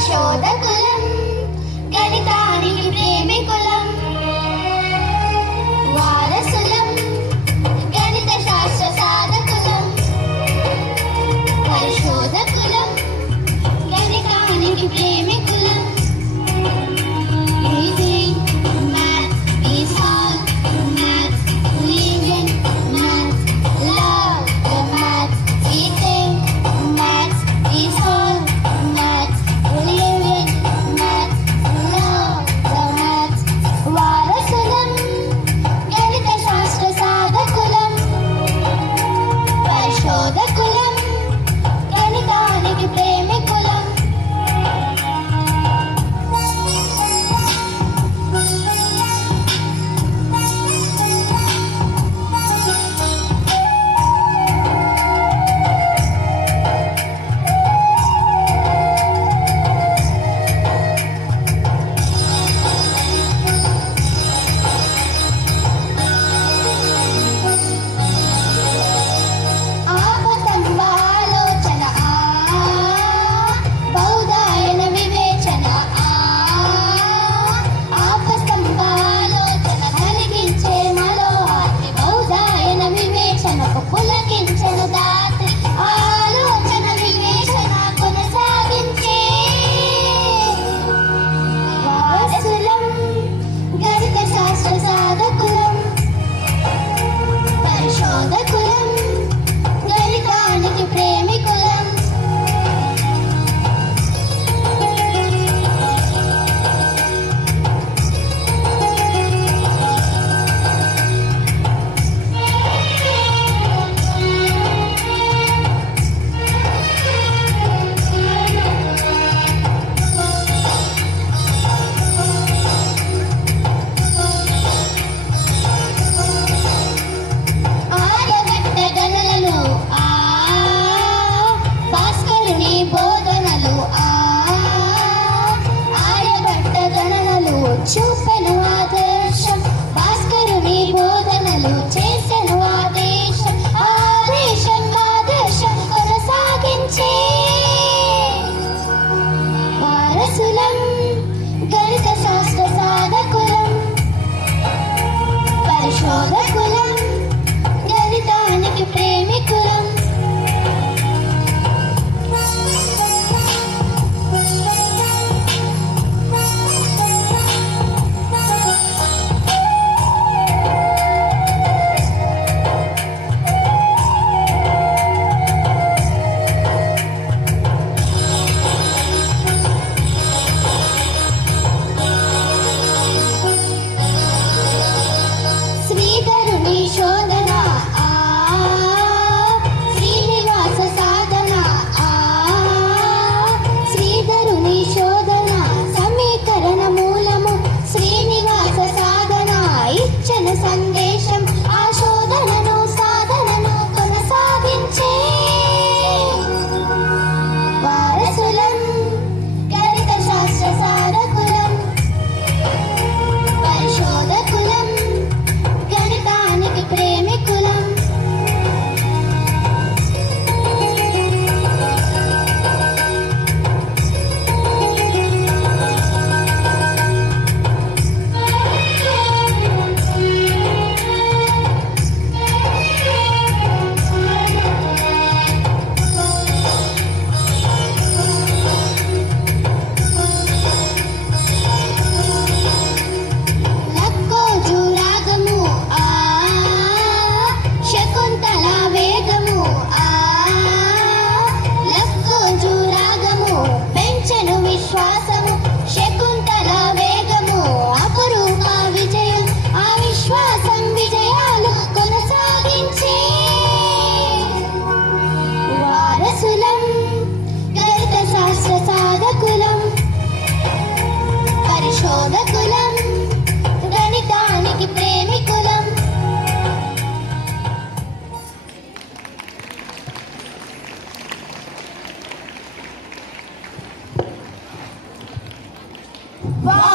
పరిశోధకులం గణితానికి ప్రేమికులం వారసులం గణిత శాస్త్ర సాధకులం పరిశోధకులం గణితానికి ప్రేమికులం చూపెను ఆదర్శం భాస్కరుని బోధనలు చేసెను ఆదేశం ఆదేశం ఆదర్శం కొనసాగించే వారసులం గణిత శాస్త్ర సాధకులం పరిశోధకులం గణితానికి ప్రేమికులం సందేశం ఆ శోధనను సాధనను కొనసాగించే వారసులం గణిత శాస్త్ర సాధకులం పరిశోధకులం గణితానికి ప్రేమికులం విశ్వాసము శకుంతల వేగము అపురూప విజయం ఆ విశ్వాసం విజయాలు కొనసాగించే వారసులం గణిత శాస్త్ర సాధకులం పరిశోధకులం గణితానికి ప్రేమికులం Wow!